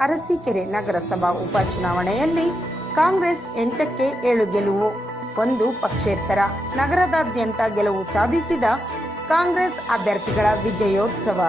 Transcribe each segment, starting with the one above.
ಅರಸೀಕೆರೆ ನಗರಸಭಾ ಉಪಚುನಾವಣೆಯಲ್ಲಿ ಕಾಂಗ್ರೆಸ್ ಎಂಟಕ್ಕೆ ಏಳು ಗೆಲುವು, ಒಂದು ಪಕ್ಷೇತರ. ನಗರದಾದ್ಯಂತ ಗೆಲುವು ಸಾಧಿಸಿದ ಕಾಂಗ್ರೆಸ್ ಅಭ್ಯರ್ಥಿಗಳ ವಿಜಯೋತ್ಸವ.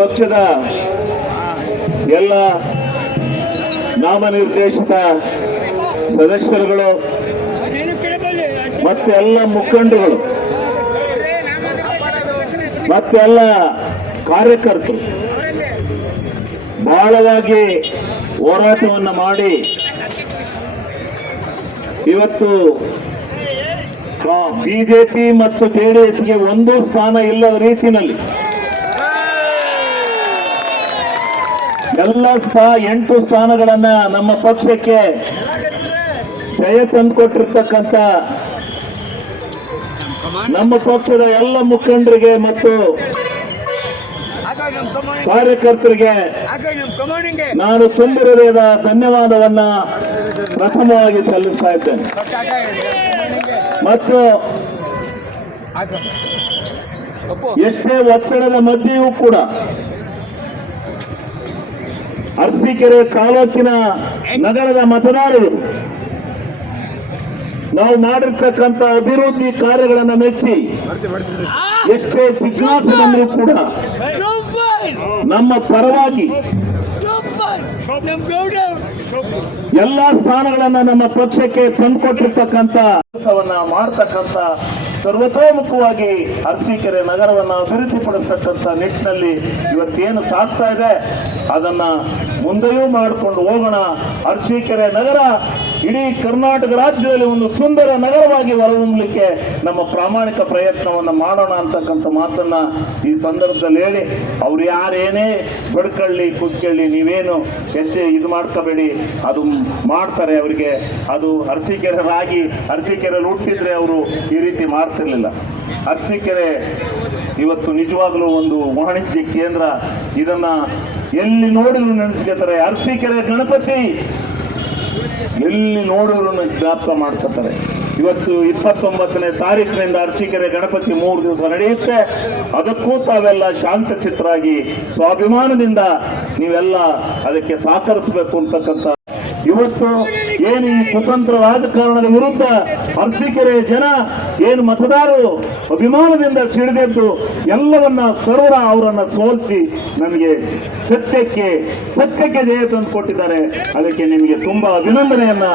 ಪಕ್ಷದ ಎಲ್ಲ ನಾಮನಿರ್ದೇಶಿತ ಸದಸ್ಯರುಗಳು ಮತ್ತೆ ಎಲ್ಲ ಮುಖಂಡಗಳು ಮತ್ತೆ ಎಲ್ಲ ಕಾರ್ಯಕರ್ತರು ಬಹಳವಾಗಿ ಹೋರಾಟವನ್ನು ಮಾಡಿ ಇವತ್ತು ಬಿಜೆಪಿ ಮತ್ತು ಜೆಡಿಎಸ್ಗೆ ಒಂದು ಸ್ಥಾನ ಇಲ್ಲದ ರೀತಿಯಲ್ಲಿ ಎಲ್ಲ ಸ್ಥಾ ಎಂಟು ಸ್ಥಾನಗಳನ್ನ ನಮ್ಮ ಪಕ್ಷಕ್ಕೆ ಜಯ ತಂದುಕೊಟ್ಟಿರ್ತಕ್ಕಂಥ ನಮ್ಮ ಪಕ್ಷದ ಎಲ್ಲ ಮುಖಂಡರಿಗೆ ಮತ್ತು ಕಾರ್ಯಕರ್ತರಿಗೆ ನಾನು ತುಂಬ ಧನ್ಯವಾದವನ್ನ ಪ್ರಥಮವಾಗಿ ಸಲ್ಲಿಸ್ತಾ ಇದ್ದೇನೆ. ಮತ್ತು ಎಷ್ಟೇ ಒತ್ತಡದ ಮಧ್ಯೆಯೂ ಕೂಡ ಅರಸೀಕೆರೆ ತಾಲೂಕಿನ ನಗರದ ಮತದಾರರು, ನಾವು ಮಾಡಿರ್ತಕ್ಕಂಥ ಅಭಿವೃದ್ಧಿ ಕಾರ್ಯಗಳನ್ನು ಮೆಚ್ಚಿ ಎಷ್ಟೇ ಜಿಜ್ಞಾಸೆ ಕೂಡ ನಮ್ಮ ಪರವಾಗಿ ಎಲ್ಲಾ ಸ್ಥಾನಗಳನ್ನ ನಮ್ಮ ಪಕ್ಷಕ್ಕೆ ತಂದುಕೊಟ್ಟಿರ್ತಕ್ಕಂಥ ಕೆಲಸವನ್ನ ಮಾಡ್ತಕ್ಕಂಥ ಸರ್ವತೋಮುಖವಾಗಿ ಅರಸೀಕೆರೆ ನಗರವನ್ನು ಅಭಿವೃದ್ಧಿಪಡಿಸ್ತಕ್ಕಂಥ ನಿಟ್ಟಿನಲ್ಲಿ ಇವತ್ತೇನು ಸಾಗ್ತಾ ಇದೆ ಅದನ್ನ ಮುಂದೆಯೂ ಮಾಡಿಕೊಂಡು ಹೋಗೋಣ. ಅರಸೀಕೆರೆ ನಗರ ಇಡೀ ಕರ್ನಾಟಕ ರಾಜ್ಯದಲ್ಲಿ ಒಂದು ಸುಂದರ ನಗರವಾಗಿ ಹೊರಹೊಮ್ಮಲಿಕ್ಕೆ ನಮ್ಮ ಪ್ರಾಮಾಣಿಕ ಪ್ರಯತ್ನವನ್ನು ಮಾಡೋಣ ಅಂತಕ್ಕಂಥ ಮಾತನ್ನ ಈ ಸಂದರ್ಭದಲ್ಲಿ ಹೇಳಿ. ಅವ್ರು ಯಾರೇನೇ ಬಡ್ಕೊಳ್ಳಿ ಕುಕ್ಕಳ್ಳಿ ನೀವೇನು ಹೆಚ್ಚೆ ಇದು ಮಾಡ್ಕೋಬೇಡಿ. ಅದು ಮಾಡ್ತಾರೆ ಅವರಿಗೆ. ಅದು ಅರಸೀಕೆರೆ ರಾಗಿ ಕೆರೆಯಲ್ಲಿ ಹುಟ್ಟಿದ್ರೆ ಅವರು ಈ ರೀತಿ ಮಾಡ್ತಿರ್ಲಿಲ್ಲ. ಅರಸೀಕೆರೆ ಇವತ್ತು ನಿಜವಾಗ್ಲೂ ಒಂದು ವಾಣಿಜ್ಯ ಕೇಂದ್ರ. ಇದನ್ನ ಎಲ್ಲಿ ನೋಡಿದ್ರು ನೆನೆಸ್ಕೋತಾರೆ. ಅರಸೀಕೆರೆ ಗಣಪತಿ ಎಲ್ಲಿ ನೋಡಿದ್ರು ಜ್ಞಾಪಕ ಮಾಡ್ಕೊತಾರೆ. ಇವತ್ತು ಇಪ್ಪತ್ತೊಂಬತ್ತನೇ ತಾರೀಕಿನಿಂದ ಅರಸೀಕೆರೆ ಗಣಪತಿ ಮೂರು ದಿವಸ ನಡೆಯುತ್ತೆ. ಅದಕ್ಕೂ ತಾವೆಲ್ಲ ಶಾಂತ ಚಿತ್ರಾಗಿ ಸ್ವಾಭಿಮಾನದಿಂದ ನೀವೆಲ್ಲ ಅದಕ್ಕೆ ಸಹಕರಿಸಬೇಕು ಅಂತಕ್ಕಂಥ ಇವತ್ತು ಏನು ಈ ಸ್ವತಂತ್ರ ರಾಜಕಾರಣದ ವಿರುದ್ಧ ಅರಸೀಕೆರೆ ಜನ, ಏನು ಮತದಾರರು ಅಭಿಮಾನದಿಂದ ಸಿಡಿದೆದ್ದು ಎಲ್ಲವನ್ನ ಸರ್ವರ ಅವರನ್ನ ಸೋಲಿಸಿ ನಮಗೆ ಸತ್ಯಕ್ಕೆ ಸತ್ಯಕ್ಕೆ ಜಯ ತಂದು ಕೊಟ್ಟಿದ್ದಾರೆ ಅದಕ್ಕೆ ನಿಮಗೆ ತುಂಬಾ ಅಭಿನಂದನೆಯನ್ನ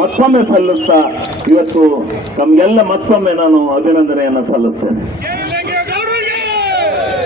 ಮತ್ತೊಮ್ಮೆ ಸಲ್ಲಿಸ್ತಾ ಇವತ್ತು ತಮ್ಗೆಲ್ಲ ಮತ್ತೊಮ್ಮೆ ನಾನು ಅಭಿನಂದನೆಯನ್ನ ಸಲ್ಲಿಸ್ತೇನೆ.